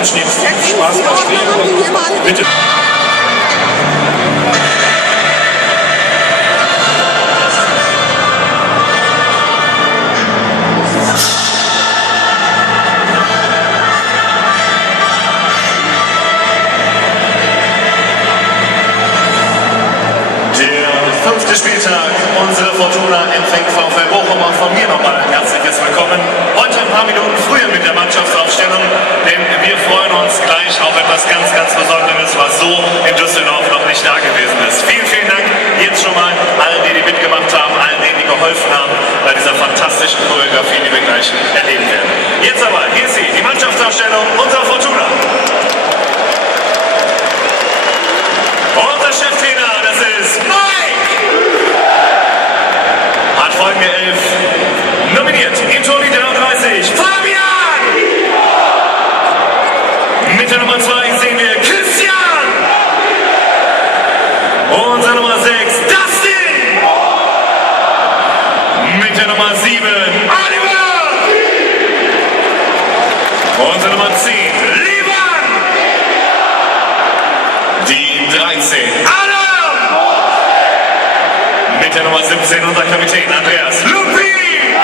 wünschen Ihnen viel Spaß beim Spielen. Bitte. Fünfte Spieltag, unsere Fortuna empfängt VfL Bochum. Auch von mir nochmal ein herzliches Willkommen. Heute ein paar Minuten früher mit der Mannschaftsaufstellung, denn wir freuen uns gleich auf etwas ganz, ganz Besonderes, was so in Düsseldorf noch nicht da gewesen ist. Vielen, vielen Dank jetzt schon mal allen, die mitgemacht haben, allen, denen die geholfen haben bei dieser fantastischen Choreografie, die wir gleich erleben werden. Jetzt aber, hier ist sie, die Mannschaftsaufstellung unserer Fortuna. Unser Cheftrainer, das ist folgende 11 nominiert. Im Tor die 33, Fabian! Mit der Nummer 2 sehen wir Christian! Unser Nummer 6, Dustin! Mit der Nummer 7, Oliver! Unser Nummer 10, Lieban! Die 13, Adam! Mit der Nummer 17 unser Kapitän Andreas Lupi.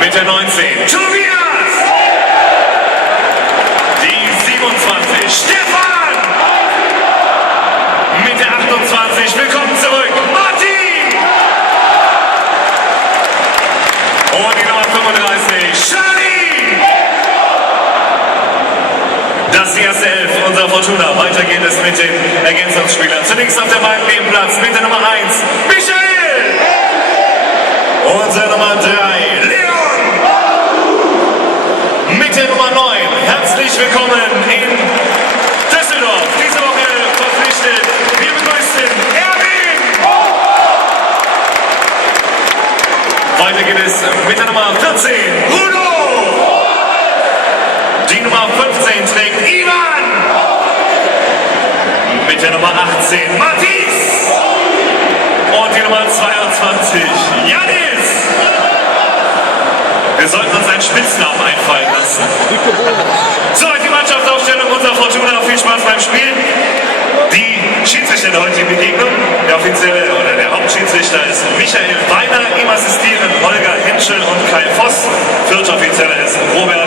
Mit der 19 Tobias. Die 27 Stefan. Mit der 28 willkommen zurück Martin. Und die Nummer 35 Charlie. Das ist die erste Elf unserer Fortuna. Weiter geht es mit den Ergänzungsspielern. Zunächst auf der Bank neben Platz mit der Nummer 1 Michael. Unser Nummer 3 Leon. Mit der Nummer 9 herzlich willkommen in Düsseldorf. Diese Woche verpflichtet. Wir begrüßen Erwin. Weiter geht es mit der Nummer 14 Bruno. Die Nummer 15 trägt Ivan. Mit der Nummer 18 Matthias. Und die Nummer 22 Janis. Wir sollten uns einen Spitznamen einfallen lassen. So, die Mannschaftsaufstellung unserer Fortuna. Viel Spaß beim Spielen. Die Schiedsrichter der heutigen Begegnung, der offizielle oder der Hauptschiedsrichter ist Michael Weiner. Ihm assistieren Holger Henschel und Kai Voss. Vierter Offizieller ist Robert